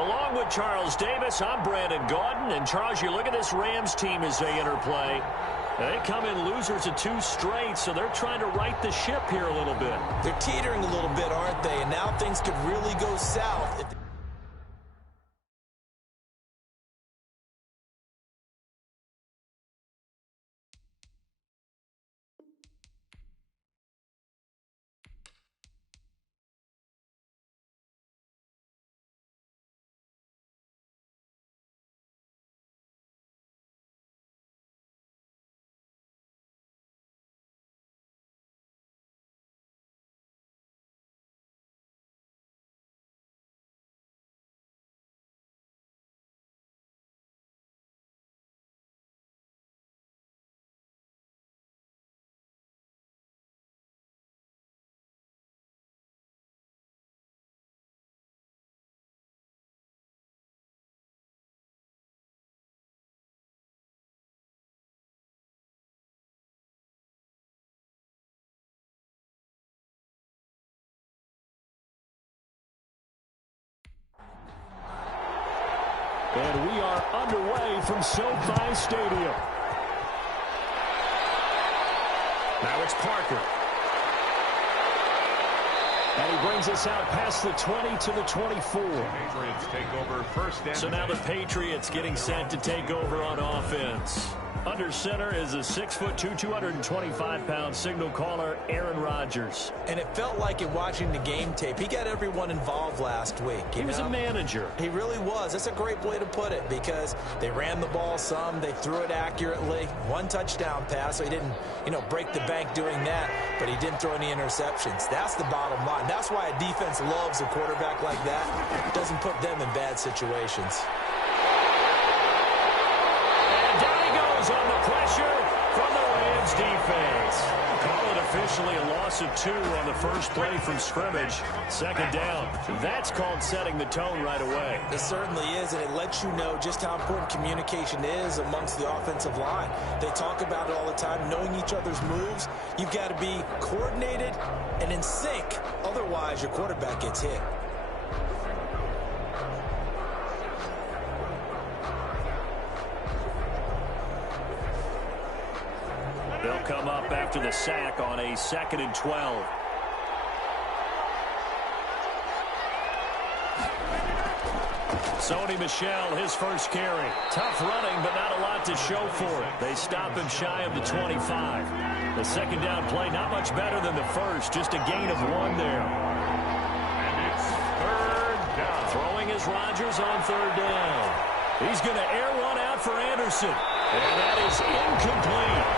Along with Charles Davis, I'm Brandon Gaudin. And, Charles, you look at this Rams team as they interplay. They come in losers of 2 straight, so they're trying to right the ship here a little bit. They're teetering a little bit, aren't they? And now things could really go south. And we are underway from SoFi Stadium. Now it's Parker. And he brings us out past the 20 to the 24. Patriots take over first and so now the Patriots getting set to take over on offense. Under center is a 6'2", 225-pound signal caller, Aaron Rodgers. And it felt like in watching the game tape, he got everyone involved last week. He was a manager. He really was. That's a great way to put it because they ran the ball some. They threw it accurately. 1 touchdown pass, so he didn't, break the bank doing that, but he didn't throw any interceptions. That's the bottom line. That's why a defense loves a quarterback like that. It doesn't put them in bad situations. On the pressure from the Rams defense. Call it officially a loss of 2 on the first play from scrimmage. Second down. That's called setting the tone right away. It certainly is, and it lets you know just how important communication is amongst the offensive line. They talk about it all the time, knowing each other's moves. You've got to be coordinated and in sync. Otherwise, your quarterback gets hit. They'll come up after the sack on a 2nd and 12. Sony Michel, his first carry. Tough running, but not a lot to show for it. They stop him shy of the 25. The second down play, not much better than the first. Just a gain of 1 there. And it's 3rd down. Throwing is Rodgers on 3rd down. He's going to air one out for Anderson. And that is incomplete.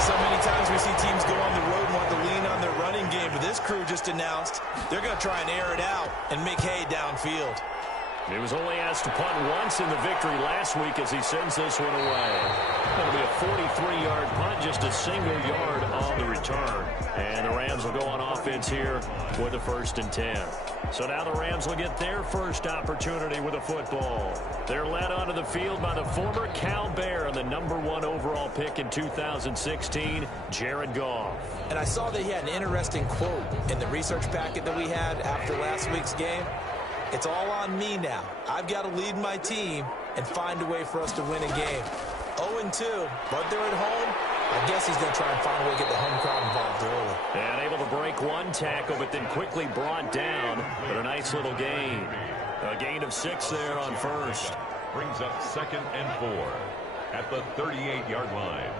So many times we see teams go on the road and want to lean on their running game, but this crew just announced they're going to try and air it out and make hay downfield. He was only asked to punt once in the victory last week as he sends this one away. It'll be a 43-yard punt, just a single yard on the return. And the Rams will go on offense here with a 1st and 10. So now the Rams will get their first opportunity with a football. They're led onto the field by the former Cal Bear and the #1 overall pick in 2016, Jared Goff. And I saw that he had an interesting quote in the research packet that we had after last week's game. It's all on me now. I've got to lead my team and find a way for us to win a game. 0-2, but they're at home. I guess he's going to try and find a way to get the home crowd involved early. And able to break 1 tackle, but then quickly brought down. But a nice little gain. A gain of 6 there on first. Brings up 2nd and 4 at the 38-yard line.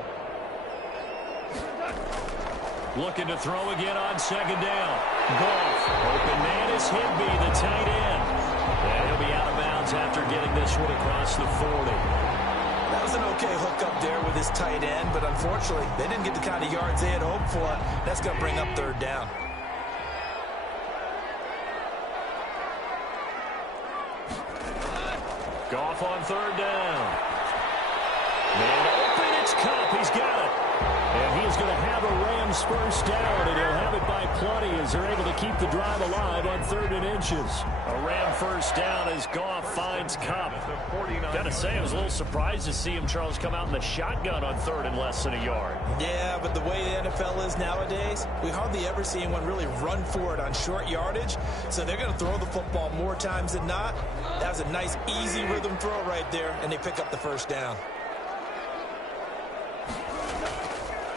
Looking to throw again on 2nd down. Goff. Open man is Higbee, the tight end. And he'll be out of bounds after getting this one across the 40. That was an okay hook up there with his tight end, but unfortunately, they didn't get the kind of yards they had hoped for. That's going to bring up 3rd down. Goff on 3rd down. And open, it's Cup. He's got it. And he's going to have a Rams first down, and he'll have it by plenty as as they're able to keep the drive alive on 3rd and inches. A Ram first down as Goff finds Kupp. Got to say, I was a little surprised to see him, Charles, come out in the shotgun on 3rd and less than a yard. Yeah, but the way the NFL is nowadays, we hardly ever see anyone really run for it on short yardage. So they're going to throw the football more times than not. That was a nice, easy rhythm throw right there, and they pick up the first down.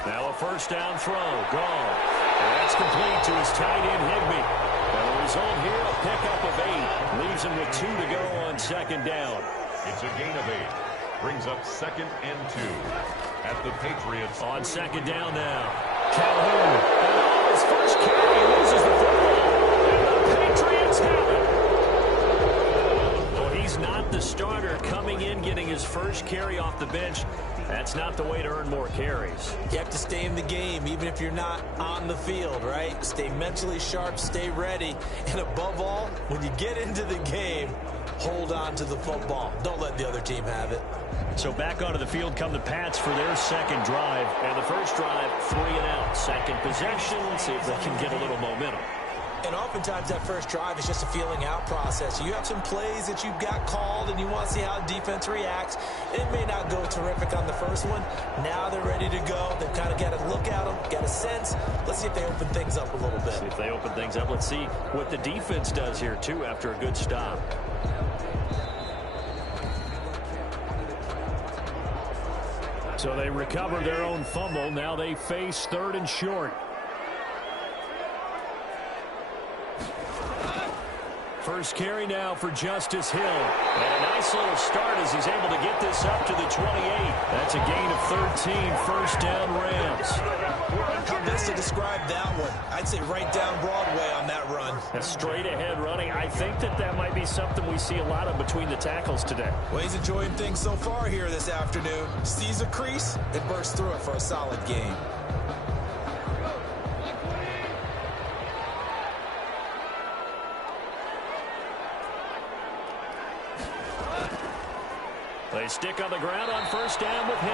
Now a first down throw. Gone. That's complete to his tight end, Higbee. And the result here, a pickup of 8. Leaves him with 2 to go on 2nd down. It's a gain of 8. Brings up 2nd and 2 at the Patriots. On 2nd down now. Calhoun. And on his first carry, he loses the football. And the Patriots have it. Well, he's not the starter coming in, getting his first carry off the bench. That's not the way to earn more carries. You have to stay in the game, even if you're not on the field, right? Stay mentally sharp, stay ready. And above all, when you get into the game, hold on to the football. Don't let the other team have it. So back onto the field come the Pats for their 2nd drive. And the first drive, 3 and out. 2nd possession, see if they can get a little momentum. And oftentimes that first drive is just a feeling out process. You have some plays that you've got called and you want to see how the defense reacts. It may not go terrific on the first one. Now they're ready to go. They've kind of got to look at them, got a sense. Let's see if they open things up a little bit. See if they open things up. Let's see what the defense does here, too, after a good stop. So they recover their own fumble. Now they face 3rd and short. First carry now for Justice Hill. And a nice little start as he's able to get this up to the 28. That's a gain of 13. First down, Rams. How best to describe that one? I'd say right down Broadway on that run. A straight ahead running. I think that might be something we see a lot of between the tackles today. Well, he's enjoying things so far here this afternoon. Sees a crease and bursts through it for a solid game. They stick on the ground on first down with Hill.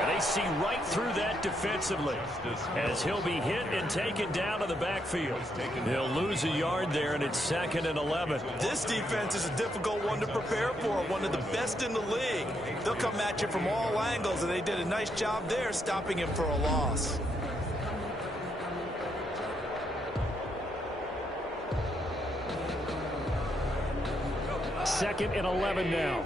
And they see right through that defensively as he'll be hit and taken down to the backfield. He'll lose a yard there, and it's 2nd and 11. This defense is a difficult one to prepare for, one of the best in the league. They'll come at you from all angles, and they did a nice job there stopping him for a loss. Second and 11 now.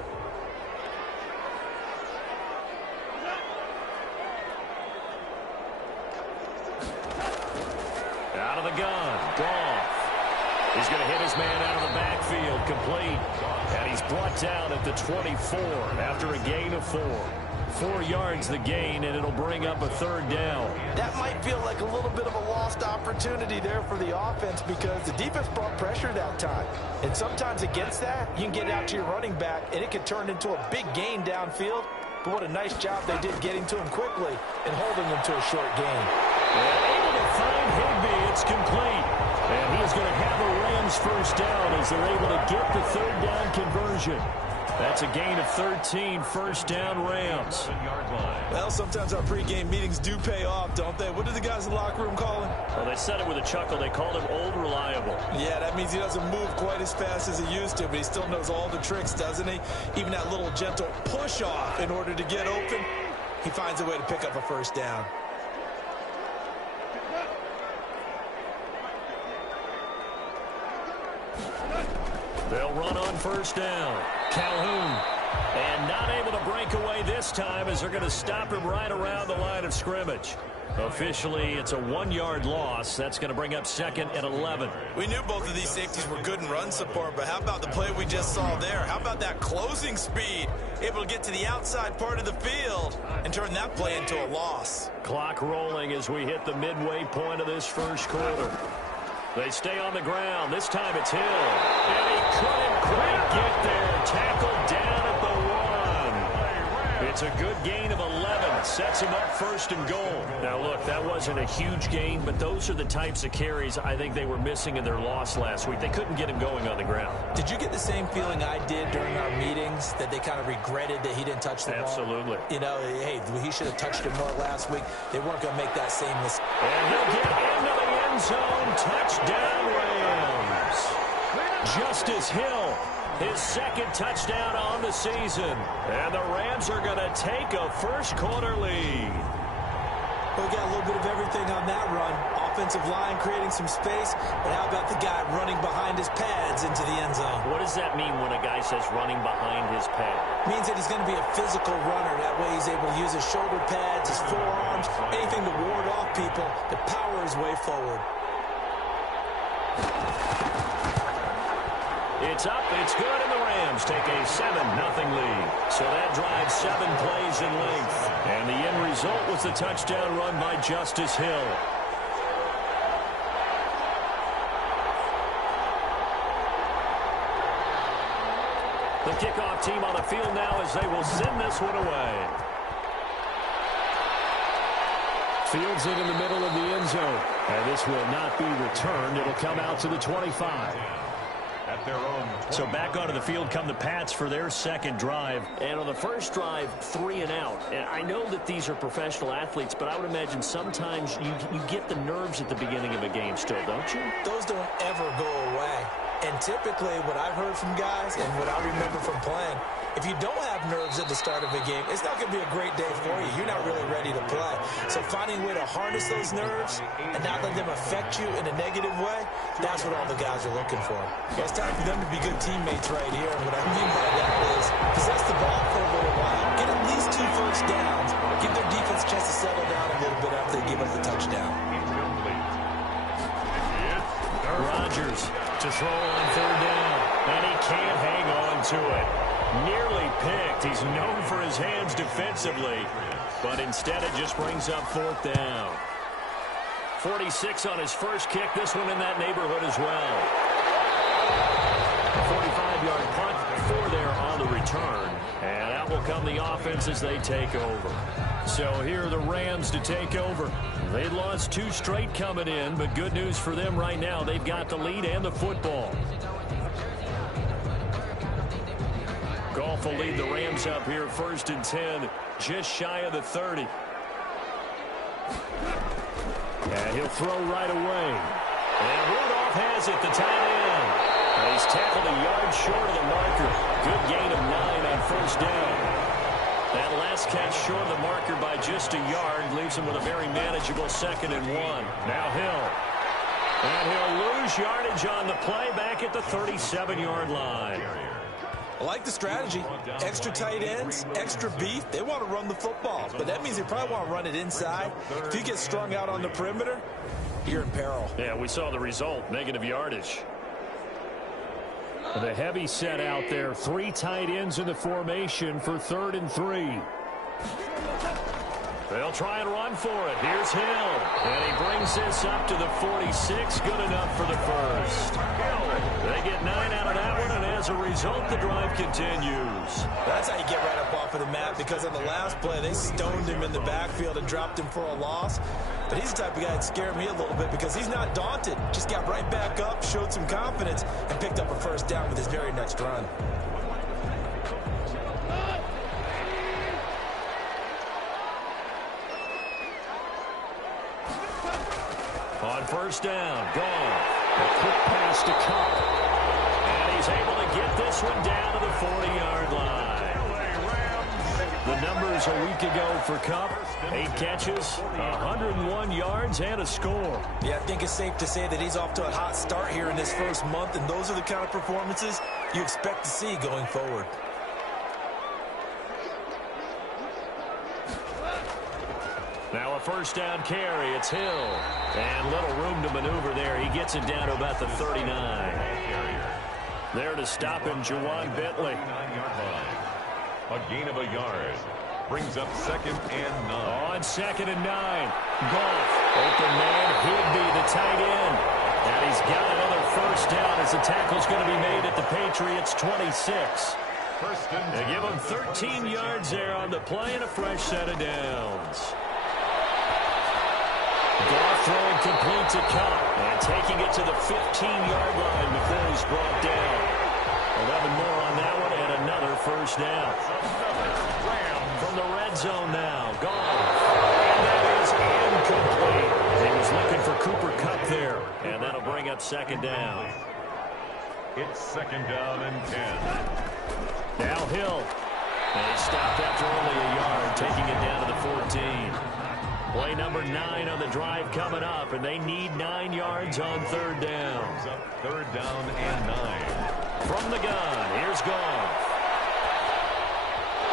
Out of the gun, Goff. He's going to hit his man out of the backfield, complete. And he's brought down at the 24 after a gain of 4. 4 yards the gain, and it'll bring up a 3rd down. That might feel like a little bit of a lost opportunity there for the offense because the defense brought pressure that time. And sometimes against that, you can get it out to your running back, and it can turn into a big gain downfield. But what a nice job they did getting to him quickly and holding him to a short gain. Able to find Higbee. It's complete. And he is going to have a Rams first down as they're able to get the 3rd down conversion. That's a gain of 13, first down Rams. Well, sometimes our pregame meetings do pay off, don't they? What did the guys in the locker room call him? Well, they said it with a chuckle. They called him Old Reliable. Yeah, that means he doesn't move quite as fast as he used to, but he still knows all the tricks, doesn't he? Even that little gentle push-off in order to get open, he finds a way to pick up a first down. They'll run on first down. Calhoun. And not able to break away this time as they're going to stop him right around the line of scrimmage. Officially, it's a 1-yard loss. That's going to bring up 2nd and 11. We knew both of these safeties were good in run support, but how about the play we just saw there? How about that closing speed? Able to get to the outside part of the field and turn that play into a loss. Clock rolling as we hit the midway point of this first quarter. They stay on the ground. This time it's Hill. And he couldn't quite get there. Tackled down at the 1. It's a good gain of 11. Sets him up first and goal. Now, look, that wasn't a huge gain, but those are the types of carries I think they were missing in their loss last week. They couldn't get him going on the ground. Did you get the same feeling I did during our meetings, that they kind of regretted that he didn't touch the ball? Absolutely. You know, hey, he should have touched it more last week. They weren't going to make that same mistake. And he'll get into the end zone. Touchdown. Justice Hill. His second touchdown on the season. And the Rams are going to take a first-quarter lead. We got a little bit of everything on that run. Offensive line creating some space, but how about the guy running behind his pads into the end zone? What does that mean when a guy says running behind his pad? Means that he's going to be a physical runner. That way he's able to use his shoulder pads, his forearms, anything to ward off people to power his way forward. It's up, it's good, and the Rams take a 7-0 lead. So that drives 7 plays in length. And the end result was the touchdown run by Justice Hill. The kickoff team on the field now as they will send this one away. Fields it in the middle of the end zone. And this will not be returned. It'll come out to the 25. At their own 20. So back onto the field come the Pats for their second drive. And on the first drive, 3 and out. And I know that these are professional athletes, but I would imagine sometimes you get the nerves at the beginning of a game still, don't you? Those don't ever go away. And typically what I've heard from guys and what I remember from playing, if you don't have nerves at the start of a game, it's not going to be a great day for you. You're not really ready to play. So finding a way to harness those nerves and not let them affect you in a negative way, that's what all the guys are looking for. Well, it's time for them to be good teammates right here. And what I mean by that is possess the ball for a little while, get at least 2 first downs, give their defense a chance to settle down a little bit after they give up the touchdown. Rodgers to throw on 3rd down, and he can't hang on to it. Nearly picked. He's known for his hands defensively, but instead it just brings up 4th down. 46 on his first kick. This one in that neighborhood as well. A 45-yard punt, 4 there on the return, and out will come the offense as they take over. So here are the Rams to take over. They lost 2 straight coming in, but good news for them right now. They've got the lead and the football. Goff will lead the Rams up here 1st and 10, just shy of the 30. And he'll throw right away. And Rudolph has it, the tight end. And he's tackled a yard short of the marker. Good gain of 9 on 1st down. That last catch short of the marker by just a yard leaves him with a very manageable 2nd and 1. Now Hill. And he'll lose yardage on the play back at the 37-yard line. I like the strategy. Extra tight ends, extra beef. They want to run the football, but that means they probably want to run it inside. If you get strung out on the perimeter, you're in peril. Yeah, we saw the result, negative yardage. The heavy set out there. 3 tight ends in the formation for 3rd and 3. They'll try and run for it. Here's Hill. And he brings this up to the 46. Good enough for the first. They get 9 out of that one, and as a result, the drive continues. That's how you get right up off of the mat, because on the last play, they stoned him in the backfield and dropped him for a loss. But he's the type of guy that scared me a little bit because he's not daunted. Just got right back up, showed some confidence, and picked up a first down with his very next run. On 1st down, Goff. A quick pass to Cup. And he's able to get this one down to the 40-yard line. The numbers a week ago for Cup: 8 catches, 101 yards, and a score. Yeah, I think it's safe to say that he's off to a hot start here in this first month, and those are the kind of performances you expect to see going forward. Now a 1st down carry. It's Hill. And little room to maneuver there. He gets it down to about the 39. There to stop him, Juwan Bentley. A gain of a yard. Brings up 2nd and 9. On 2nd and 9. Goff. Open man. Higby, the tight end. And he's got another 1st down as the tackle's going to be made at the Patriots' 26. They give him 13 yards there on the play and a fresh set of downs. Goff throwing complete to Cup, and taking it to the 15-yard line before he's brought down. 11 more on that one, and another 1st down. From the red zone now, Goff. And that is incomplete. He was looking for Cooper Kupp there, and that'll bring up 2nd down. It's second down and 10. Now Hill. They stopped after only a yard, taking it down to the 14. Play number 9 on the drive coming up, and they need 9 yards on third down. Third down and 9. From the gun, here's Goff.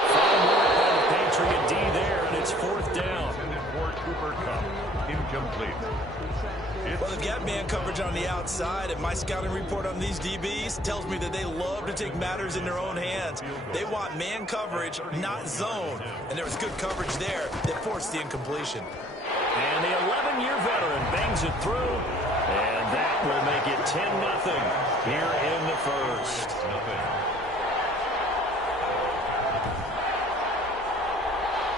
Fine work by the Patriot D there, and it's fourth down. Intended for Cooper Kupp. Incomplete. Well, they've got man coverage on the outside, and my scouting report on these DBs tells me that they love to take matters in their own hands. They want man coverage, not zone. And there was good coverage there that forced the incompletion. And the 11-year veteran bangs it through, and that will make it 10-0 here in the first.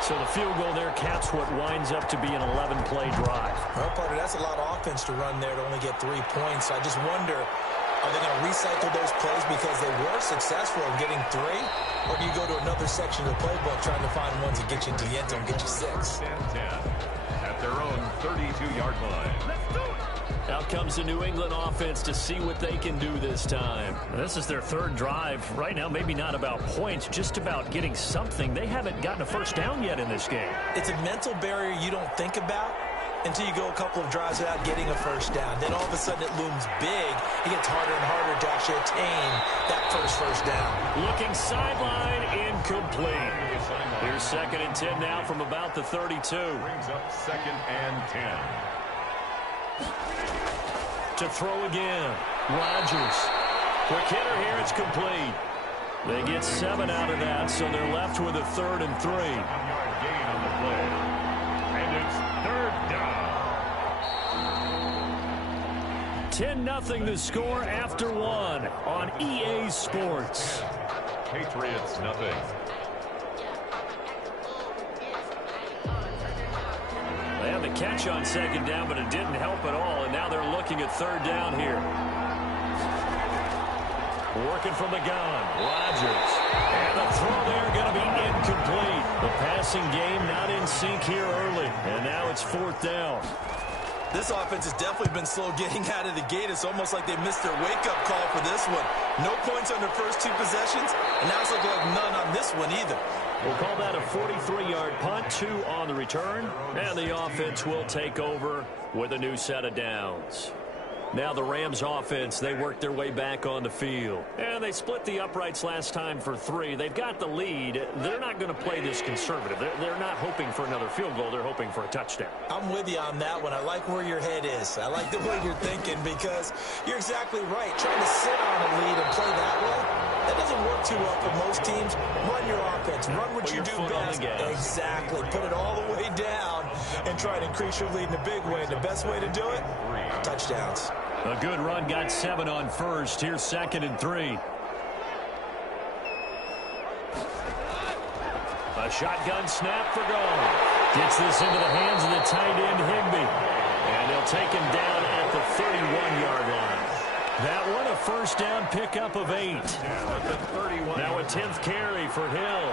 So the field goal there caps what winds up to be an 11-play drive. Well, partner, that's a lot of offense to run there to only get 3 points. I just wonder, are they going to recycle those plays because they were successful in getting 3? Or do you go to another section of the playbook trying to find ones that get you into the end zone, get you 6? 10 at their own 32-yard line. Let's do it. Out comes the New England offense to see what they can do this time. This is their third drive. Right now, maybe not about points, just about getting something. They haven't gotten a first down yet in this game. It's a mental barrier you don't think about until you go a couple of drives without getting a first down. Then all of a sudden it looms big. It gets harder and harder to actually attain that first down. Looking sideline, incomplete. Here's second and 10 now from about the 32. Brings up second and 10. To throw again, Rodgers. Quick hitter here, it's complete. They get 7 out of that, so they're left with a 3rd and 3. 1-yard gain on the play. And it's third down. 10-0 the score after 1 on EA Sports. Patriots nothing. They had the catch on second down, but it didn't help at all, and now they're looking at third down here. Working from the gun, Rodgers. And the throw there going to be incomplete. The passing game not in sync here early, and now it's fourth down. This offense has definitely been slow getting out of the gate. It's almost like they missed their wake-up call for this one. No points on their first 2 possessions, and now it's looking like none on this one either. We'll call that a 43-yard punt, 2 on the return, and the offense will take over with a new set of downs. Now the Rams offense, they work their way back on the field. And they split the uprights last time for 3. They've got the lead. They're not going to play this conservative. They're not hoping for another field goal. They're hoping for a touchdown. I'm with you on that one. I like where your head is. I like the way you're thinking because you're exactly right. Trying to sit on a lead and play that way, that doesn't work too well for most teams. Run your offense. Run what you do best. Exactly. Put it all the way down and try to increase your lead in a big way. And the best way to do it, touchdowns. A good run, got 7 on first. Here's second and 3. A shotgun snap for Goff. Gets this into the hands of the tight end, Higbee. And they'll take him down at the 31-yard line. That one a first down pickup of 8. Now a 10th carry for Hill.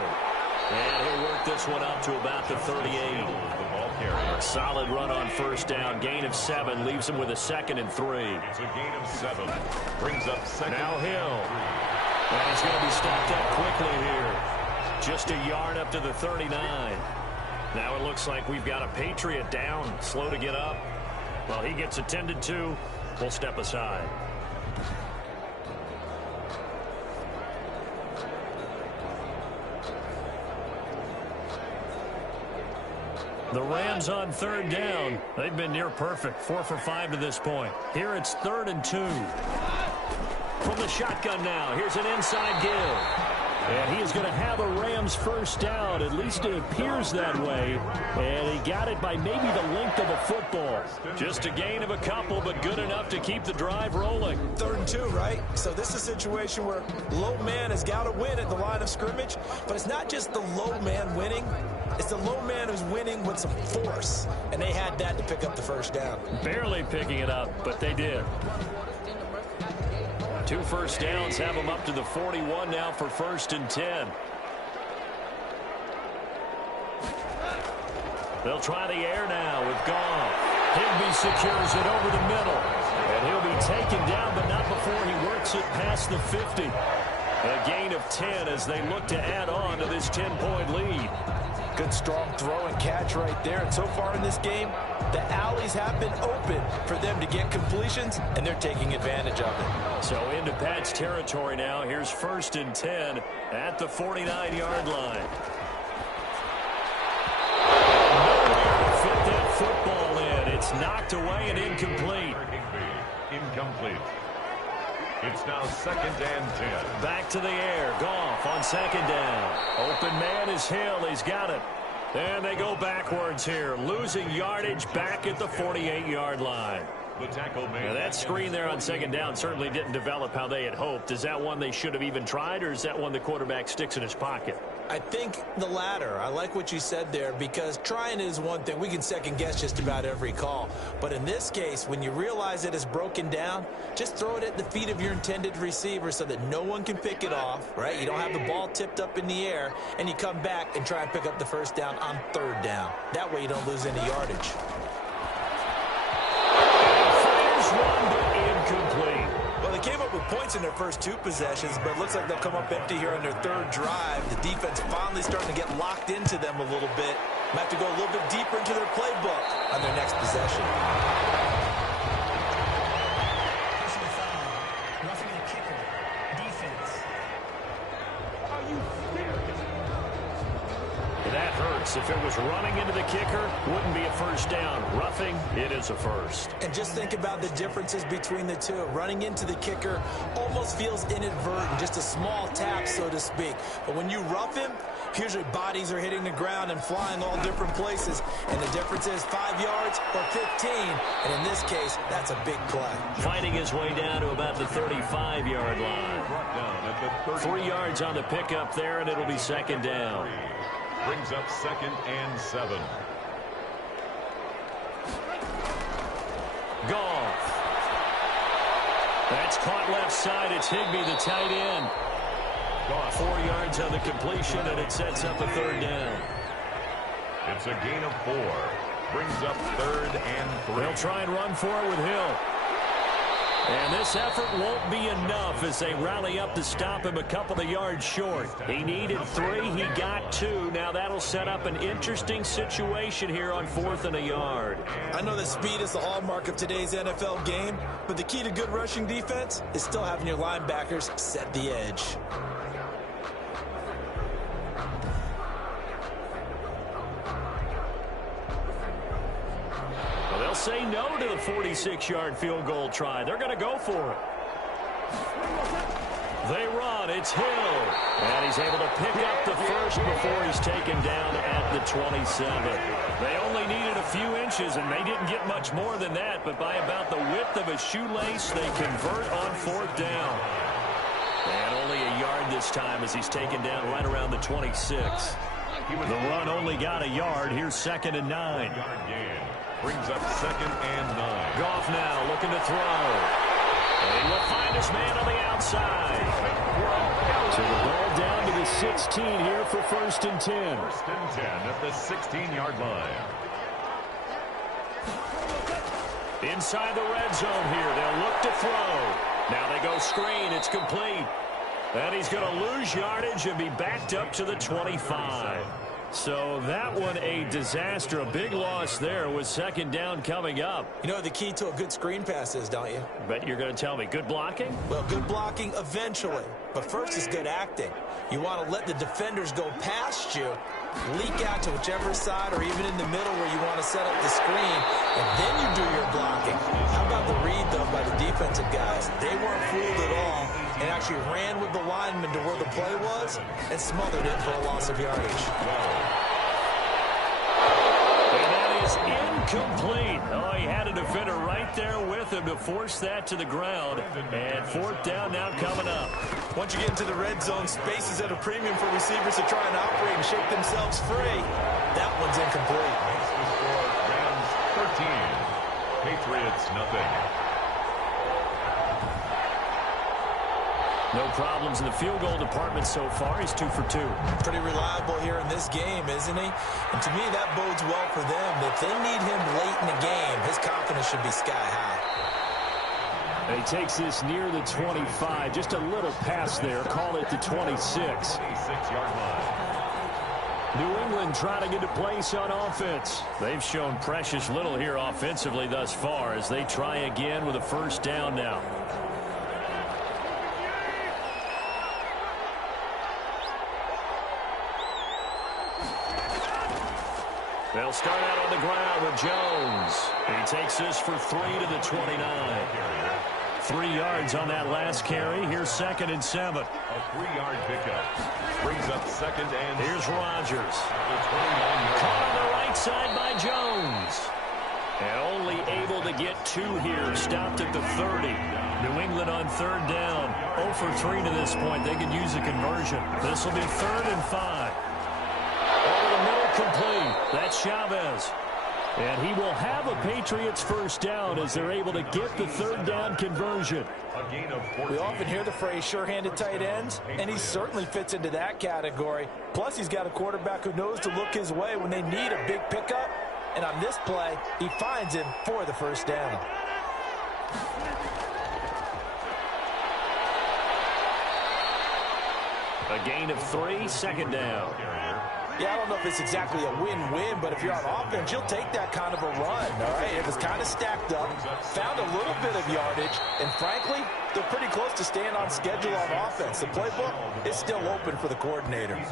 And he'll work this one up to about the 38. A solid run on first down. Gain of 7 leaves him with a 2nd and 3. It's a gain of 7. Brings up second. Now Hill. And he's going to be stopped up quickly here. Just a yard up to the 39. Now it looks like we've got a Patriot down. Slow to get up. Well, he gets attended to. We'll step aside. The Rams on third down. They've been near perfect. 4 for 5 to this point. Here it's 3rd and 2. From the shotgun now. Here's an inside give. And he is going to have a Rams first down. At least it appears that way. And he got it by maybe the length of a football. Just a gain of a couple, but good enough to keep the drive rolling. 3rd and 2, right? So this is a situation where low man has got to win at the line of scrimmage. But it's not just the low man winning. It's the low man who's winning with some force. And they had that to pick up the first down. Barely picking it up, but they did. 2 first downs have them up to the 41 now for 1st and 10. They'll try the air now with Goff. Higbee secures it over the middle. And he'll be taken down, but not before he works it past past the 50. A gain of 10 as they look to add on to this 10-point lead. Good strong throw and catch right there. And so far in this game, the alleys have been open for them to get completions, and they're taking advantage of it. So into Pat's territory now. Here's 1st and 10 at the 49-yard line. Nowhere to fit that football in. It's knocked away and incomplete. Incomplete. It's now 2nd and 10. Back to the air. Goff on 2nd down. Open man is Hill. He's got it. And they go backwards here. Losing yardage back at the 48-yard line. The tackle made. Now that screen there on 2nd down certainly didn't develop how they had hoped. Is that one they should have even tried, or is that one the quarterback sticks in his pocket? I think the latter. I like what you said there, because trying is one thing. We can second guess just about every call. But in this case, when you realize it is broken down, just throw it at the feet of your intended receiver so that no one can pick it off, right? You don't have the ball tipped up in the air, and you come back and try and pick up the 1st down on 3rd down. That way you don't lose any yardage. One, but incomplete. Well, they came up with points in their first 2 possessions, but it looks like they'll come up empty here on their 3rd drive. The defense finally starting to get locked into them a little bit. Might have to go a little bit deeper into their playbook on their next possession. Personal foul. Roughing the kicker. Defense. Are you serious? That hurts. If it was running into the kicker, wouldn't be a 1st down. Roughing, it is a 1st. And just think about the differences between the two. Running into the kicker almost feels inadvertent, just a small tap, so to speak. But when you rough him, usually bodies are hitting the ground and flying all different places. And the difference is 5 yards or 15. And in this case, that's a big play. Fighting his way down to about the 35-yard line. Brought down at the 3 yards on the pickup there, and it'll be 2nd down. Brings up 2nd and 7. Goff. That's caught left side. It's Higbee, the tight end. Goff, 4 yards on the completion, and it sets up a 3rd down. It's a gain of 4. Brings up 3rd and 3. They'll try and run for it with Hill. And this effort won't be enough as they rally up to stop him a couple of yards short. He needed 3. He got 2. Now that'll set up an interesting situation here on 4th and a yard. I know that speed is the hallmark of today's NFL game, but the key to good rushing defense is still having your linebackers set the edge. They'll say no to the 46-yard field goal try. They're going to go for it. They run. It's Hill. And he's able to pick up the 1st before he's taken down at the 27. They only needed a few inches, and they didn't get much more than that. But by about the width of a shoelace, they convert on 4th down. And only a yard this time as he's taken down right around the 26. The run only got a yard. Here's 2nd and 9. Brings up 2nd and 9. Goff now looking to throw. And he will find his man on the outside. So the ball down to the 16 here for 1st and 10. 1st and 10 at the 16-yard line. Inside the red zone here. They'll look to throw. Now they go screen. It's complete. And he's going to lose yardage and be backed up to the 25. So that one a disaster. A big loss there with 2nd down coming up. You know what the key to a good screen pass is, don't you? Bet you're going to tell me. Good blocking? Well, good blocking eventually. But first is good acting. You want to let the defenders go past you, leak out to whichever side or even in the middle where you want to set up the screen, and then you do your blocking. How about the read, though, by the defensive guys? They weren't fooled at all and actually ran with the lineman to where the play was and smothered it for a loss of yardage. And that is incomplete. Oh, he had a defender right there with him to force that to the ground. And 4th down now coming up. Once you get into the red zone, space is at a premium for receivers to try and operate and shake themselves free. That one's incomplete. Makes the score Rams 13. Patriots nothing. No problems in the field goal department so far. He's 2 for 2. Pretty reliable here in this game, isn't he? And to me, that bodes well for them. If they need him late in the game, his confidence should be sky high. And he takes this near the 25, just a little past there. Call it the 26. 26-yard line. New England trying to get to place on offense. They've shown precious little here offensively thus far as they try again with a first down now. They'll start out on the ground with Jones. He takes this for 3 to the 29. 3 yards on that last carry. Here's 2nd and 7. A 3-yard pickup. Brings up 2nd and... Here's Rodgers. Caught on the right side by Jones. And only able to get 2 here. Stopped at the 30. New England on 3rd down. 0 for 3 to this point. They could use a conversion. This will be 3rd and 5. Over the middle, complete. That's Chavez. And he will have a Patriots first down as they're able to get the 3rd down conversion. A gain of 14. We often hear the phrase sure-handed tight ends, and he certainly fits into that category. Plus, he's got a quarterback who knows to look his way when they need a big pickup. And on this play, he finds him for the first down. A gain of 3, 2nd down. Yeah, I don't know if it's exactly a win-win, but if you're on offense, you'll take that kind of a run, all right? It was kind of stacked up, found a little bit of yardage, and frankly, they're pretty close to staying on schedule on offense. The playbook is still open for the coordinator.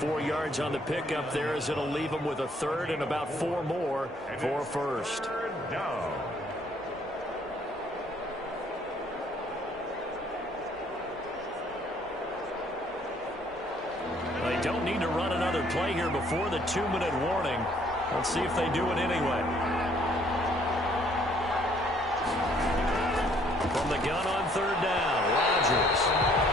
4 yards on the pickup there as it'll leave them with a 3rd and about 4 more for first. Third down. They don't need to run another play here before the 2-minute warning. Let's see if they do it anyway. From the gun on 3rd down, Rodgers.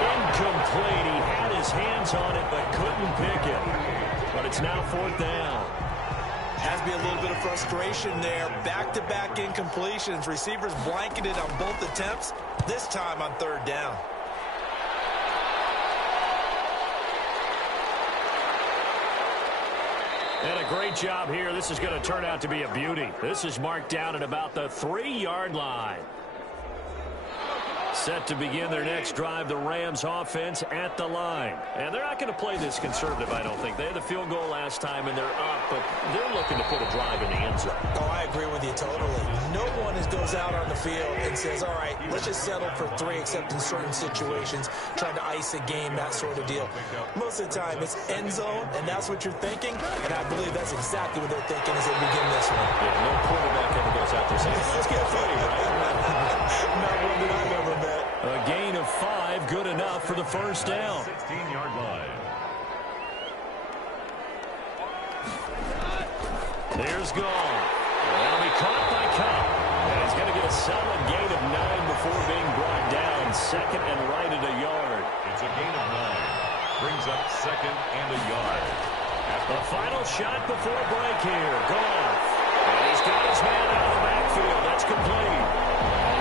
Incomplete. He had his hands on it but couldn't pick it. But it's now 4th down. Has to be a little bit of frustration there. Back-to-back incompletions. Receivers blanketed on both attempts, this time on 3rd down. And a great job here. This is going to turn out to be a beauty. This is marked down at about the 3-yard line. Set to begin their next drive, the Rams offense at the line. And they're not going to play this conservative, I don't think. They had the field goal last time, and they're up, but they're looking to put a drive in the end zone. Oh, I agree with you totally. No one goes out on the field and says, all right, let's just settle for 3, except in certain situations, trying to ice a game, that sort of deal. Most of the time, it's end zone, and that's what you're thinking, and I believe that's exactly what they're thinking as they begin this one. Yeah, no quarterback ever goes out there saying, let's get 3, right? Not one that I've ever met. A gain of 5, good enough for the first down. 16-yard line. There's Gall. That'll be caught by Cup. And he's going to get a solid gain of 9 before being brought down. 2nd and right at a yard. It's a gain of 9. Brings up 2nd and a yard. The final shot before break here. Goff. And he's got his man out of the backfield. That's complete.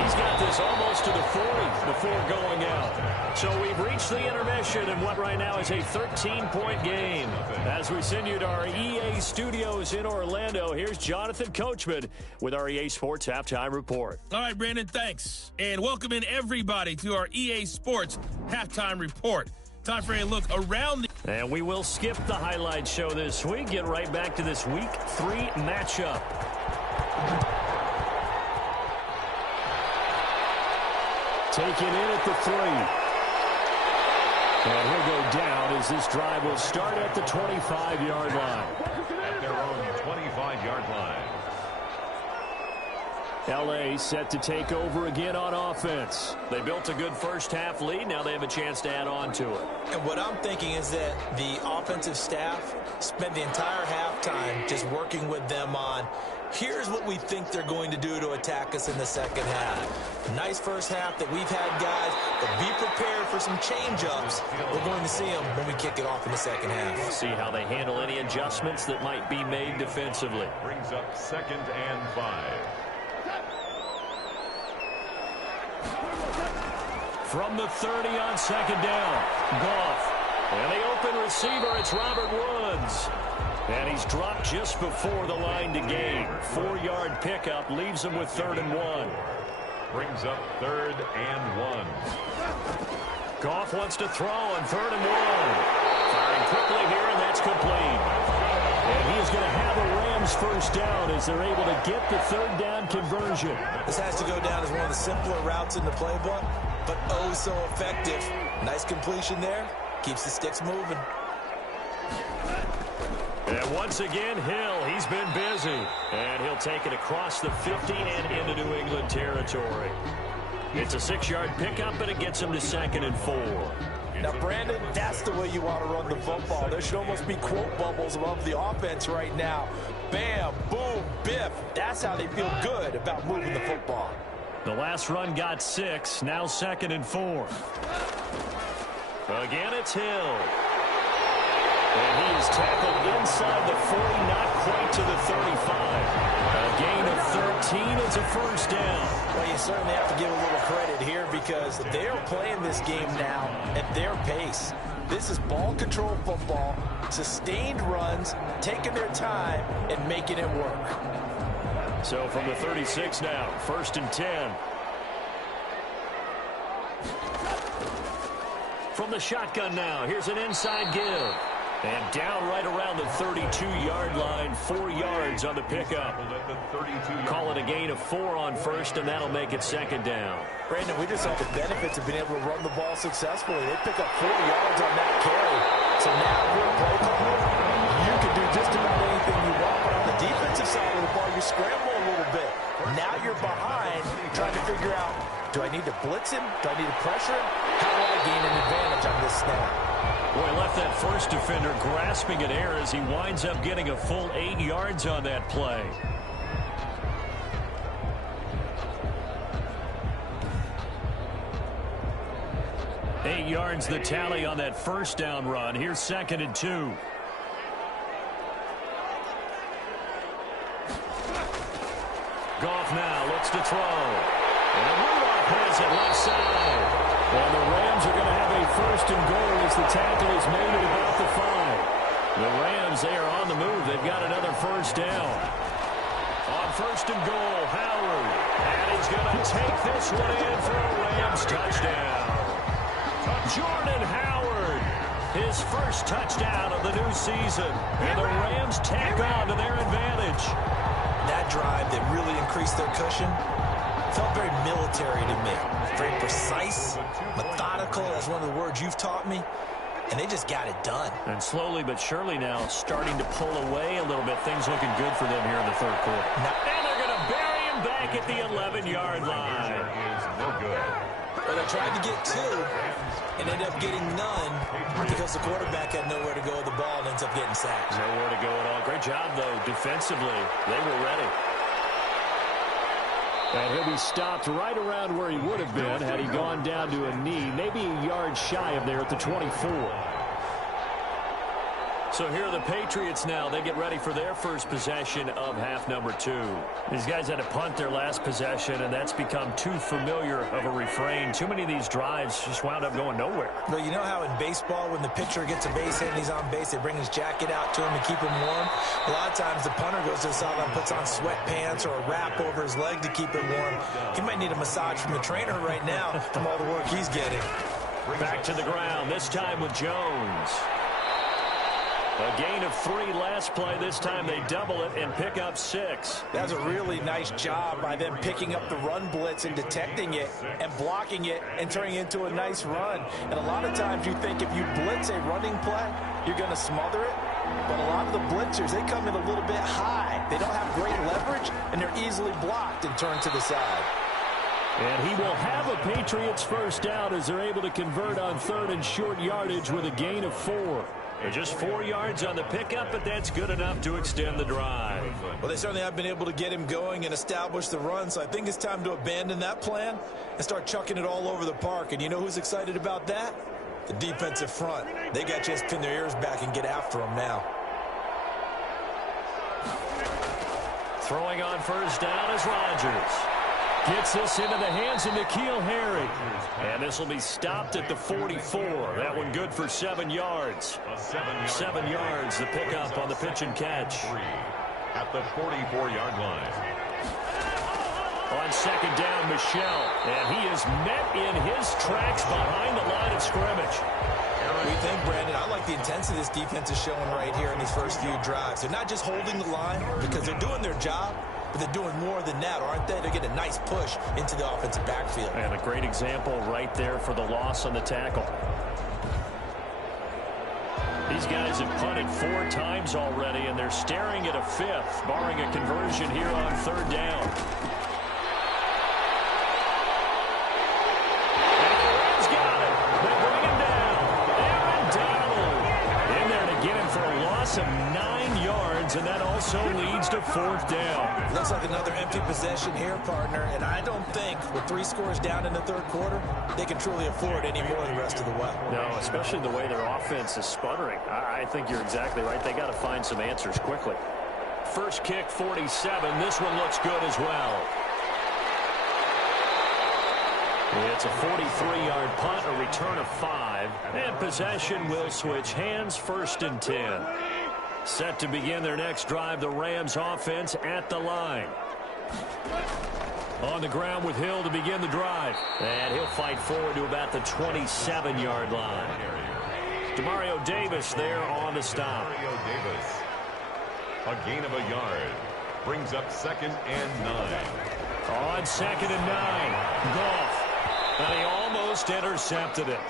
He's got this almost to the 40 before going out. So we've reached the intermission in what right now is a 13-point game. As we send you to our EA studios in Orlando, here's Jonathan Coachman with our EA Sports Halftime Report. All right, Brandon, thanks. And welcome in everybody to our EA Sports Halftime Report. Time for a look around the... And we will skip the highlight show this week. Get right back to this Week 3 matchup. Taken in at the 3. And he'll go down as this drive will start at the 25-yard line. At their own 25-yard line. L.A. set to take over again on offense. They built a good first-half lead. Now they have a chance to add on to it. And what I'm thinking is that the offensive staff spent the entire halftime just working with them on, here's what we think they're going to do to attack us in the second half. Nice first half that we've had, guys, but be prepared for some change-ups. We're going to see them when we kick it off in the second half. We'll see how they handle any adjustments that might be made defensively. Brings up 2nd and 5. From the 30 on 2nd down, Goff. And the open receiver, it's Robert Woods. And he's dropped just before the line to gain. 4-yard pickup leaves him with 3rd and 1. Brings up 3rd and 1. Goff wants to throw on 3rd and 1. Firing quickly here, and that's complete. And he is going to have a Rams first down as they're able to get the 3rd down conversion. This has to go down as one of the simpler routes in the playbook, but oh so effective. Nice completion there. Keeps the sticks moving. And once again, Hill, he's been busy. And he'll take it across the 50 and into New England territory. It's a 6-yard pickup, and it gets him to 2nd and 4. Now, Brandon, that's the way you want to run the football. There should almost be quote bubbles above the offense right now. Bam, boom, biff. That's how they feel good about moving the football. The last run got 6, now 2nd and 4. Again, it's Hill. And he is tackled inside the 40, not quite to the 35. A gain of 13 is a first down. Well, you certainly have to give a little credit here because they are playing this game now at their pace. This is ball control football, sustained runs, taking their time, and making it work. So from the 36 now, 1st and 10. From the shotgun now, here's an inside give. And down right around the 32-yard line, 4 yards on the pickup. Call it a gain of 4 on 1st, and that'll make it 2nd down. Brandon, we just saw the benefits of being able to run the ball successfully. They pick up 4 yards on that carry. So now you're a play caller. You can do just about anything you want. But on the defensive side of the ball, you scramble a little bit. Now you're behind, trying to figure out, do I need to blitz him? Do I need to pressure him? How do I gain an advantage on this snap? Boy, left that first defender grasping at air as he winds up getting a full 8 yards on that play. Eight yards the tally on that first down run. Here's 2nd and 2. Goff now looks to throw. And Rudolph has it left side. And the Rams are going to have a 1st and goal as the tackle is made at about the 5. The Rams, they are on the move. They've got another first down. On 1st and goal, Howard. And he's going to take this one in for a Rams touchdown. Jordan Howard, his first touchdown of the new season. And the Rams tack on to their advantage. That drive that really increased their cushion felt very military to me. Very precise, methodical, that's one of the words you've taught me. And they just got it done. And slowly but surely now starting to pull away a little bit. Things looking good for them here in the 3rd quarter. And they're going to bury him back at the 11-yard line. No good. Well, they tried to get 2 and ended up getting none because the quarterback had nowhere to go with the ball and ends up getting sacked. Nowhere to go at all. Great job, though, defensively. They were ready. And he'll be stopped right around where he would have been had he gone down to a knee, maybe a yard shy of there at the 24. So here are the Patriots now. They get ready for their first possession of half number 2. These guys had to punt their last possession, and that's become too familiar of a refrain. Too many of these drives just wound up going nowhere. Well, you know how in baseball, when the pitcher gets a base hit and he's on base, they bring his jacket out to him to keep him warm? A lot of times the punter goes to the sideline, puts on sweatpants or a wrap over his leg to keep him warm. He might need a massage from the trainer right now from all the work he's getting. Back to the ground, this time with Jones. A gain of 3 last play. This time they double it and pick up 6. That's a really nice job by them picking up the run blitz and detecting it and blocking it and turning it into a nice run. And a lot of times you think if you blitz a running play, you're going to smother it. But a lot of the blitzers, they come in a little bit high. They don't have great leverage, and they're easily blocked and turned to the side. And he will have a Patriots first down as they're able to convert on 3rd and short yardage with a gain of 4. Just 4 yards on the pickup, but that's good enough to extend the drive. Well, they certainly have been able to get him going and establish the run, so I think it's time to abandon that plan and start chucking it all over the park. And you know who's excited about that? The defensive front. They got a chance to pin their ears back and get after him now. Throwing on first down is Rodgers. Gets this into the hands of N'Keal Harry. And this will be stopped at the 44. That one good for 7 yards. 7 yards, the pickup on the pitch and catch. At the 44-yard line. On second down, Michelle. And he is met in his tracks behind the line of scrimmage. What do you think, Brandon? I like the intensity this defense is showing right here in these first few drives. They're not just holding the line because they're doing their job, but they're doing more than that, aren't they? They're getting a nice push into the offensive backfield. And a great example right there for the loss on the tackle. These guys have punted 4 times already, and they're staring at a 5th, barring a conversion here on 3rd down. And the Rams got it. They bring him down. Aaron Donald in there to get him for a loss of 9 yards, and that also leads to 4th down. Looks like another empty possession here, partner, and I don't think with 3 scores down in the 3rd quarter, they can truly afford any more the rest of the way. No, especially the way their offense is sputtering. I think you're exactly right. They got to find some answers quickly. First kick, 47. This one looks good as well. It's a 43-yard punt, a return of 5, and possession will switch hands. 1st and 10. Set to begin their next drive, the Rams offense at the line. On the ground with Hill to begin the drive. And he'll fight forward to about the 27-yard line. Demario Davis there on the stop. Demario Davis, a gain of a yard, brings up 2nd and 9. On 2nd and 9, Goff. And he almost intercepted it.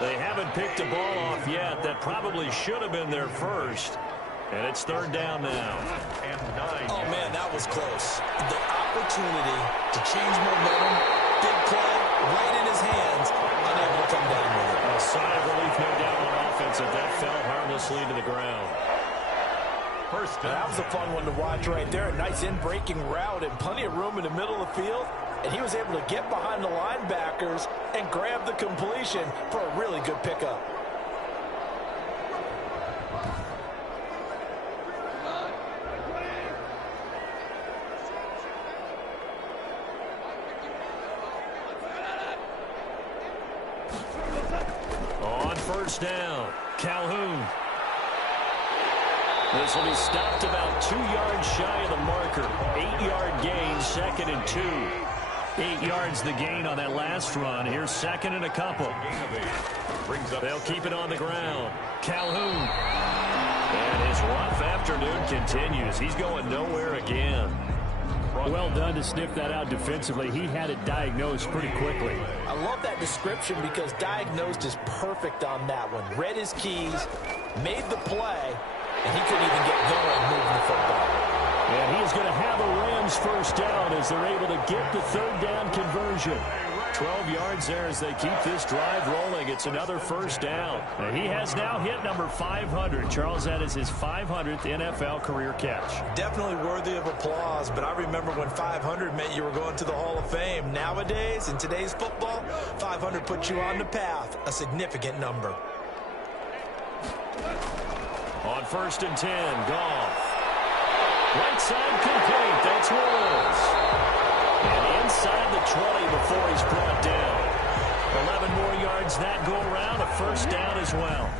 They haven't picked a ball off yet. That probably should have been their first. And it's 3rd down now. And 9. Oh, man, that was close. The opportunity to change momentum, big play, right in his hands, unable to come down with it. A sigh of relief, no doubt, on offense, that that fell harmlessly to the ground. First down. That was a fun one to watch right there. A nice in-breaking route and plenty of room in the middle of the field. And he was able to get behind the linebackers and grab the completion for a really good pickup. On 1st down, Calhoun. This will be stopped about 2 yards shy of the marker. 8-yard gain, 2nd and 2. 8 yards the gain on that last run. Here's 2nd and a couple. They'll keep it on the ground. Calhoun. And his rough afternoon continues. He's going nowhere again. Well done to sniff that out defensively. He had it diagnosed pretty quickly. I love that description because diagnosed is perfect on that one. Read his keys, made the play, and he couldn't even get going moving the football. And he is going to have a Rams 1st down as they're able to get the 3rd down conversion. 12 yards there as they keep this drive rolling. It's another 1st down. And he has now hit number 500. Charles, that is his 500th NFL career catch. Definitely worthy of applause, but I remember when 500 meant you were going to the Hall of Fame. Nowadays, in today's football, 500 puts you on the path, a significant number. On 1st and 10, Goff. Right side complete. That's Woods. And inside the 20 before he's brought down. 11 more yards that go around. A 1st down as well.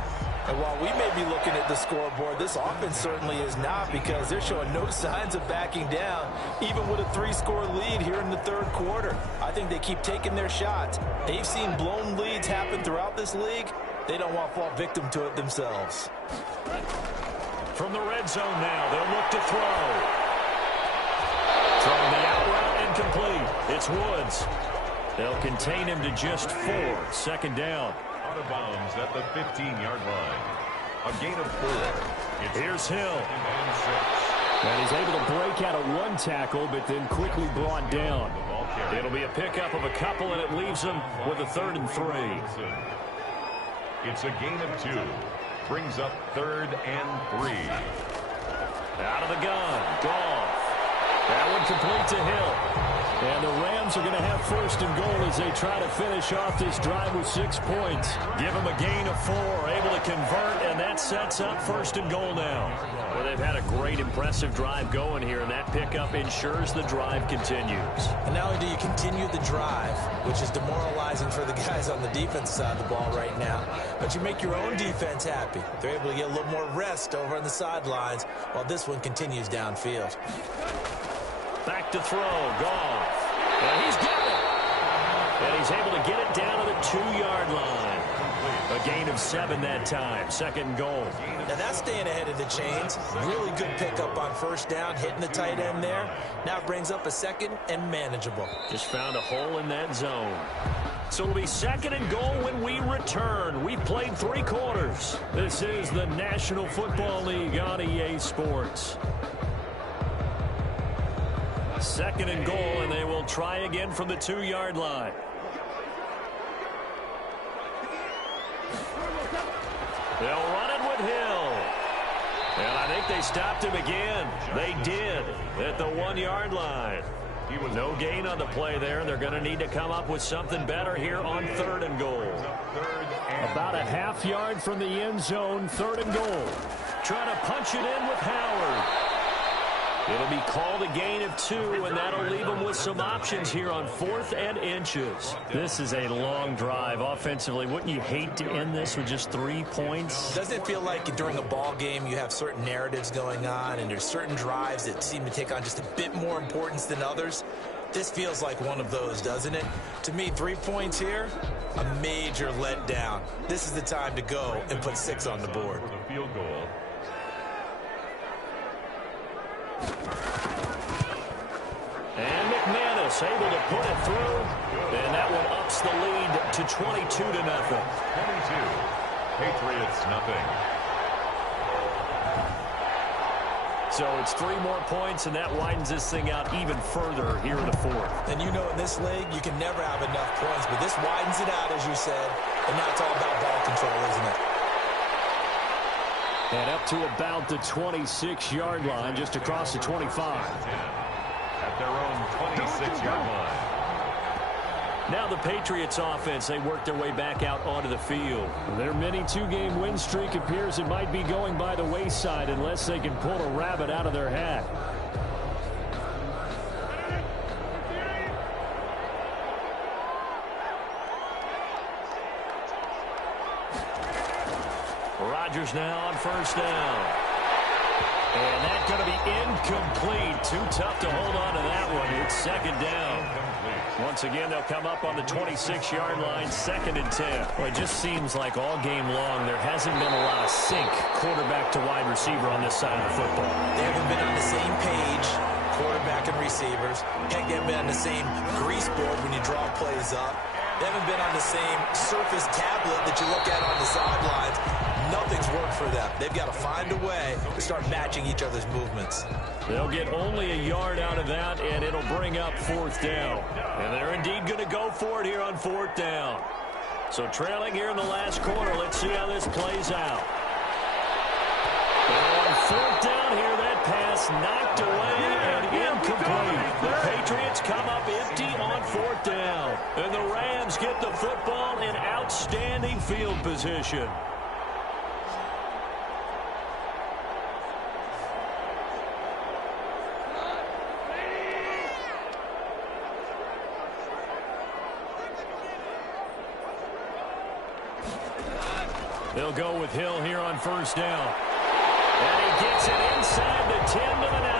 And while we may be looking at the scoreboard, this offense certainly is not because they're showing no signs of backing down, even with a 3-score lead here in the 3rd quarter. I think they keep taking their shots. They've seen blown leads happen throughout this league. They don't want to fall victim to it themselves. From the red zone now, they'll look to throw. Throwing the out route incomplete. It's Woods. They'll contain him to just 4. 2nd down. Out of bounds at the 15-yard line. A gain of 4. Here's Hill. And 6. And he's able to break out of 1 tackle, but then quickly brought down. It'll be a pickup of a couple, and it leaves him with a 3rd and 3. It's a gain of 2. Brings up 3rd and 3. Out of the gun. Goff. That one complete to Hill. And the Rams are going to have 1st and goal as they try to finish off this drive with 6 points. Give them a gain of 4, able to convert, and that sets up 1st and goal now. Well, they've had a great, impressive drive going here, and that pickup ensures the drive continues. And not only do you continue the drive, which is demoralizing for the guys on the defense side of the ball right now, but you make your own defense happy. They're able to get a little more rest over on the sidelines while this one continues downfield. Back to throw. Goff. And he's got it. And he's able to get it down to the 2-yard line. A gain of 7 that time. 2nd and goal. Now that's staying ahead of the chains. Really good pickup on 1st down, hitting the tight end there. Now it brings up a 2nd and manageable. Just found a hole in that zone. So it'll be 2nd and goal when we return. We've played 3 quarters. This is the National Football League on EA Sports. 2nd and goal, and they will try again from the 2-yard line. They'll run it with Hill. And I think they stopped him again. They did at the 1-yard line. No gain on the play there. They're going to need to come up with something better here on 3rd and goal. About a half-yard from the end zone, 3rd and goal. Trying to punch it in with Howard. It'll be called a gain of 2, and that'll leave them with some options here on 4th and inches. This is a long drive offensively. Wouldn't you hate to end this with just 3 points? Doesn't it feel like during a ball game you have certain narratives going on, and there's certain drives that seem to take on just a bit more importance than others? This feels like one of those, doesn't it? To me, 3 points here, a major letdown. This is the time to go and put 6 on the board. For the field goal. And McManus able to put it through. And that one ups the lead to 22-0. 22. Patriots, nothing. So it's 3 more points, and that widens this thing out even further here in the 4th. And you know, in this league, you can never have enough points, but this widens it out, as you said, and now it's all about ball control, isn't it? And up to about the 26-yard line, just across the 25. At their own 26-yard line. Now the Patriots offense, they work their way back out onto the field. Their mini 2-game win streak appears it might be going by the wayside unless they can pull a rabbit out of their hat. Rodgers now on 1st down. And that's going to be incomplete. Too tough to hold on to that one. It's 2nd down. Once again, they'll come up on the 26-yard line, 2nd and 10. Well, it just seems like all game long there hasn't been a lot of sync quarterback to wide receiver on this side of the football. They haven't been on the same page, quarterback and receivers. Heck, they haven't been on the same grease board when you draw plays up. They haven't been on the same surface tablet that you look at on the sidelines. Nothing's worked for them. They've got to find a way to start matching each other's movements. They'll get only a yard out of that, and it'll bring up 4th down. And they're indeed going to go for it here on 4th down. So trailing here in the last quarter, let's see how this plays out. And on 4th down here, that pass knocked away and incomplete. The Patriots come up empty on 4th down. And the Rams get the football in outstanding field position. They'll go with Hill here on 1st down. And he gets it inside the 10 to the 9.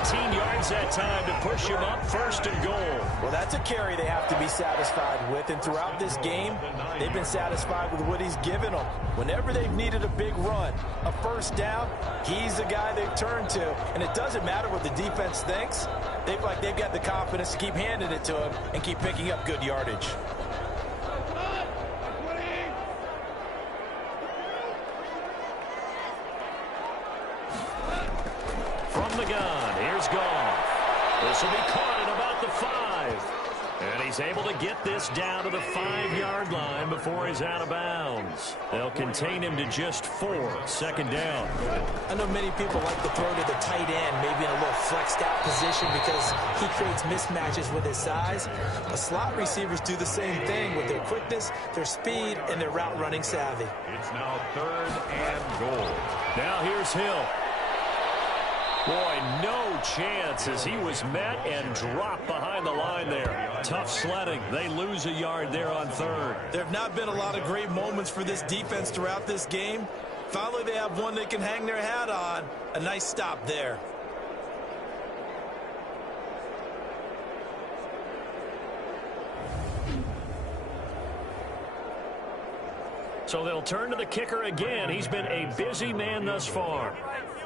18 yards that time to push him up 1st and goal. Well, that's a carry they have to be satisfied with. And throughout this game, they've been satisfied with what he's given them. Whenever they've needed a big run, a 1st down, he's the guy they've turned to. And it doesn't matter what the defense thinks. They've got the confidence to keep handing it to him and keep picking up good yardage. The gun. Here's Goff. This will be caught at about the 5. And he's able to get this down to the 5-yard line before he's out of bounds. They'll contain him to just 4. 2nd down. I know many people like to throw to the tight end, maybe in a little flexed out position because he creates mismatches with his size. But slot receivers do the same thing with their quickness, their speed, and their route running savvy. It's now 3rd and goal. Now here's Hill. Boy, no chance as he was met and dropped behind the line there. Tough sledding. They lose a yard there on 3rd. There have not been a lot of great moments for this defense throughout this game. Finally, they have one they can hang their hat on. A nice stop there. So they'll turn to the kicker again. He's been a busy man thus far.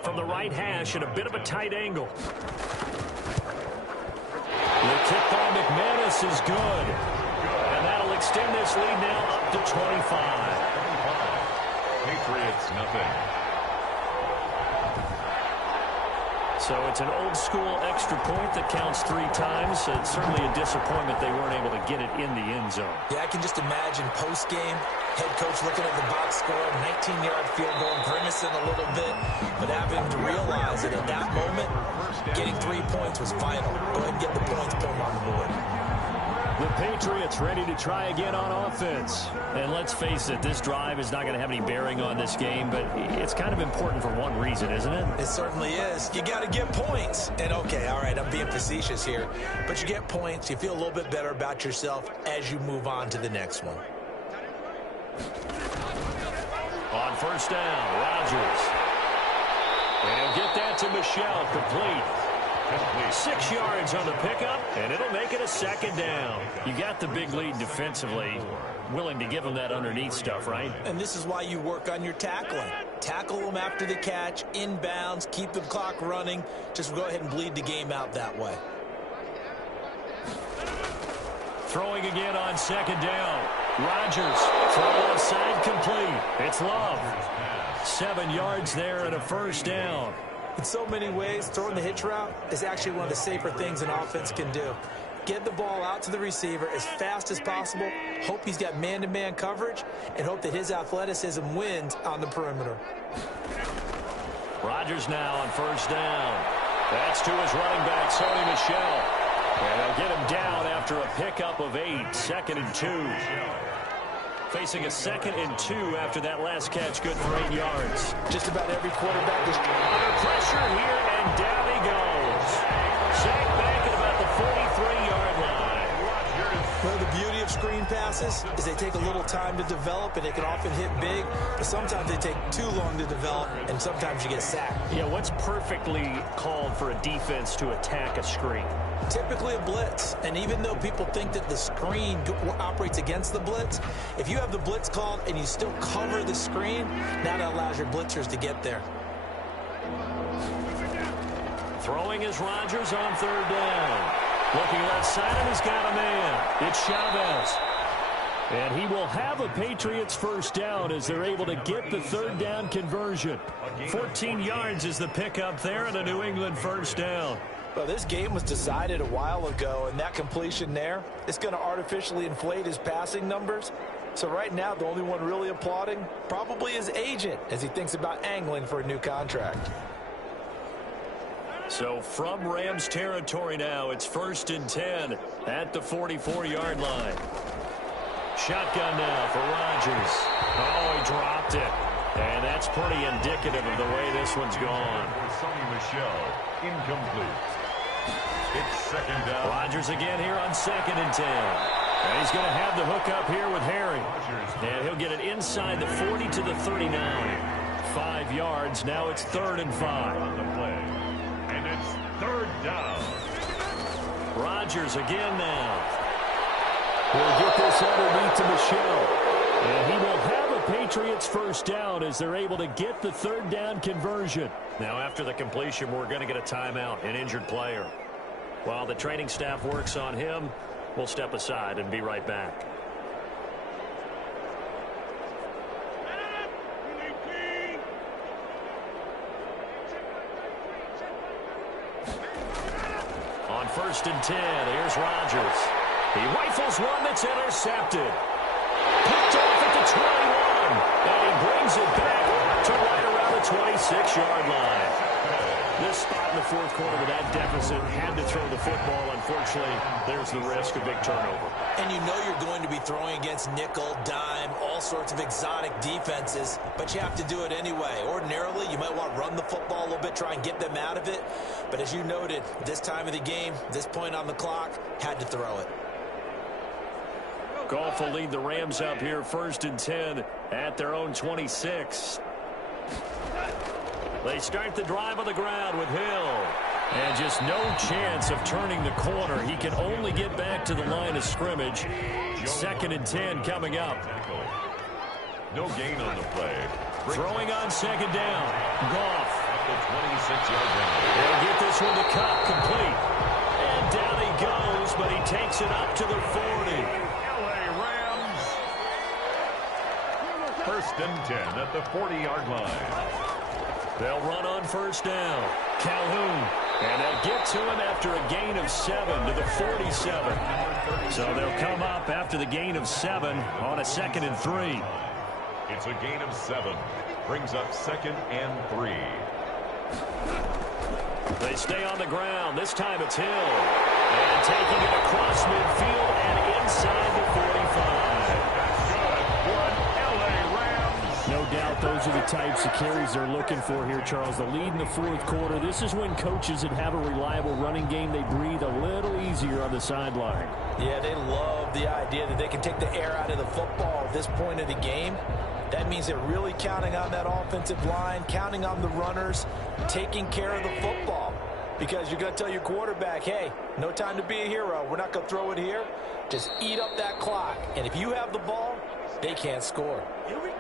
From the right hash at a bit of a tight angle. The kick by McManus is good. And that'll extend this lead now up to 25. Patriots, nothing. So it's an old-school extra point that counts 3 times. It's certainly a disappointment they weren't able to get it in the end zone. Yeah, I can just imagine post-game, head coach looking at the box score, 19-yard field goal, grimacing a little bit, but having to realize that at that moment, getting 3 points was vital. Go ahead and get the points, put them on the board. The Patriots ready to try again on offense. And let's face it, this drive is not going to have any bearing on this game, but it's kind of important for one reason, isn't it? It certainly is. You got to get points. And okay, all right, I'm being facetious here, but you get points, you feel a little bit better about yourself as you move on to the next one. On first down, Rodgers. And he'll get that to Mgmfl, complete. 6 yards on the pickup, and it'll make it a second down. You got the big lead defensively. Willing to give them that underneath stuff, right? And this is why you work on your tackling. Tackle them after the catch, inbounds, keep the clock running. Just go ahead and bleed the game out that way. Throwing again on second down. Rodgers, throw outside, complete. It's Love. 7 yards there and a first down. In so many ways, throwing the hitch route is actually one of the safer things an offense can do. Get the ball out to the receiver as fast as possible, hope he's got man-to-man coverage, and hope that his athleticism wins on the perimeter. Rodgers now on first down. That's to his running back, Sony Michel. And they'll get him down after a pickup of 8, 2nd and 2. Facing a 2nd and 2 after that last catch, good for 8 yards. Just about every quarterback is under pressure here, and down he goes. Sacked back at about the 43-yard line. Well, the beauty of screen passes is they take a little time to develop, and they can often hit big, but sometimes they take too long to develop, and sometimes you get sacked. Yeah, what's perfectly called for a defense to attack a screen? Typically a blitz, and even though people think that the screen operates against the blitz, if you have the blitz called and you still cover the screen, now that allows your blitzers to get there. Throwing is Rodgers on third down. Looking left side, and he's got a man. It's Chavez. And he will have a Patriots first down as they're able to get the third down conversion. 14 yards is the pickup there, and a New England first down. Well, this game was decided a while ago, and that completion there is going to artificially inflate his passing numbers. So right now, the only one really applauding probably his agent as he thinks about angling for a new contract. So from Rams territory now, it's 1st and 10 at the 44-yard line. Shotgun now for Rodgers. Oh, he dropped it. And that's pretty indicative of the way this one's gone. Sony Michel, incomplete. It's 2nd down. Rodgers again here on 2nd and 10. And he's going to have the hook up here with Harry. And he'll get it inside the 40 to the 39. 5 yards. Now it's 3rd and 5. On the play. And it's 3rd down. Rodgers again now. He'll get this underneath to Michel. And he will have a Patriots first down as they're able to get the third down conversion. Now after the completion, we're going to get a timeout, an injured player. While the training staff works on him, we'll step aside and be right back. On 1st and 10, here's Rodgers. He rifles one that's intercepted. Picked off at the 21. And he brings it back to right around the 26-yard line. This spot in the 4th quarter with that deficit had to throw the football. Unfortunately, there's the risk of big turnover. And you know you're going to be throwing against nickel, dime, all sorts of exotic defenses, but you have to do it anyway. Ordinarily, you might want to run the football a little bit, try and get them out of it. But as you noted, this time of the game, this point on the clock, had to throw it. Goff will lead the Rams up here 1st and 10 at their own 26. They start the drive on the ground with Hill. And just no chance of turning the corner. He can only get back to the line of scrimmage. 2nd and 10 coming up. No gain on the play. Throwing on second down. Goff. At the 26-yard line. They'll get this one to Cup, complete. And down he goes, but he takes it up to the 40. LA Rams. First and 10 at the 40-yard line. They'll run on first down. Calhoun. And they'll get to him after a gain of 7 to the 47. So they'll come up after the gain of 7 on a 2nd and 3. It's a gain of 7. Brings up 2nd and 3. They stay on the ground. This time it's Hill. And taking it across midfield and inside the 45. No doubt those are the types of carries they're looking for here, Charles. The lead in the fourth quarter. This is when coaches that have a reliable running game, they breathe a little easier on the sideline. Yeah, they love the idea that they can take the air out of the football at this point of the game. That means they're really counting on that offensive line, counting on the runners, taking care of the football. Because you're going to tell your quarterback, hey, no time to be a hero. We're not going to throw it here. Just eat up that clock. And if you have the ball, they can't score.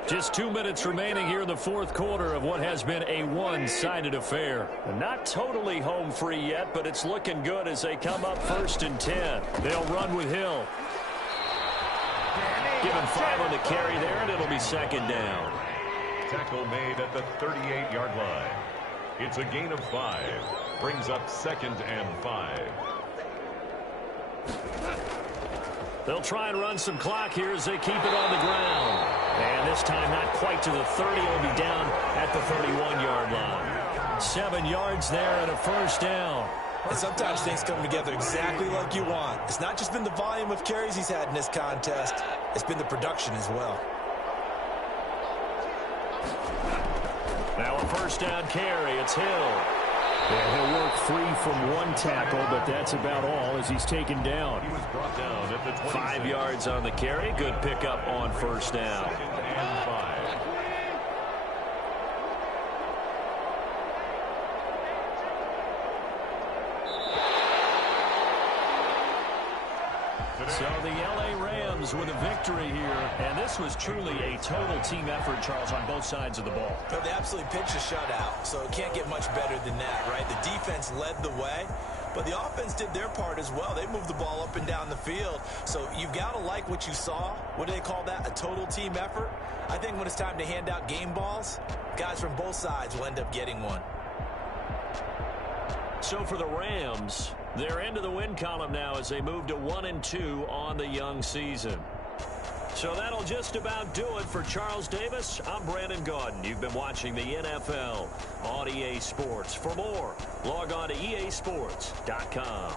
Just 2 minutes remaining here in the fourth quarter of what has been a one-sided affair. Not totally home free yet, but it's looking good as they come up 1st and 10. They'll run with Hill. Give him 5 on the carry there, and it'll be 2nd down. Tackle made at the 38-yard line. It's a gain of 5. Brings up 2nd and 5. They'll try and run some clock here as they keep it on the ground. And this time not quite to the 30. It'll be down at the 31-yard line. 7 yards there and a 1st down. And sometimes things come together exactly like you want. It's not just been the volume of carries he's had in this contest. It's been the production as well. Now a 1st down carry. It's Hill. Yeah, he'll work free from one tackle, but that's about all as he's taken down. He was brought down at the 26. 5 yards on the carry. Good pickup on 1st down. 2nd and 5. So the L.A. Rams with a victory here. And this was truly a total team effort, Charles, on both sides of the ball. No, they absolutely pitched a shutout, so it can't get much better than that, right? The defense led the way, but the offense did their part as well. They moved the ball up and down the field, so you've got to like what you saw. What do they call that? A total team effort? I think when it's time to hand out game balls, guys from both sides will end up getting one. So for the Rams, they're into the win column now as they move to 1-2 on the young season. So that'll just about do it for Charles Davis. I'm Brandon Gaudin. You've been watching the NFL on EA Sports. For more, log on to easports.com.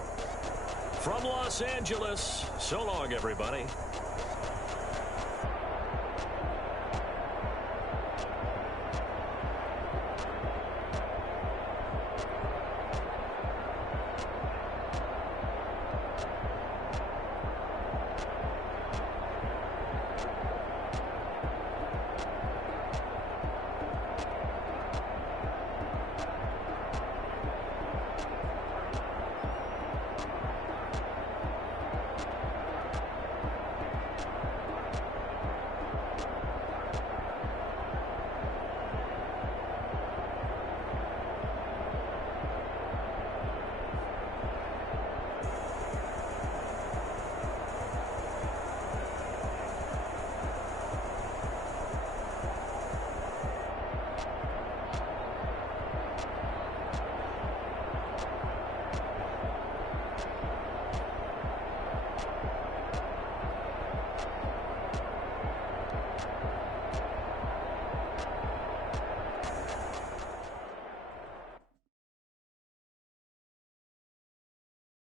From Los Angeles, so long, everybody.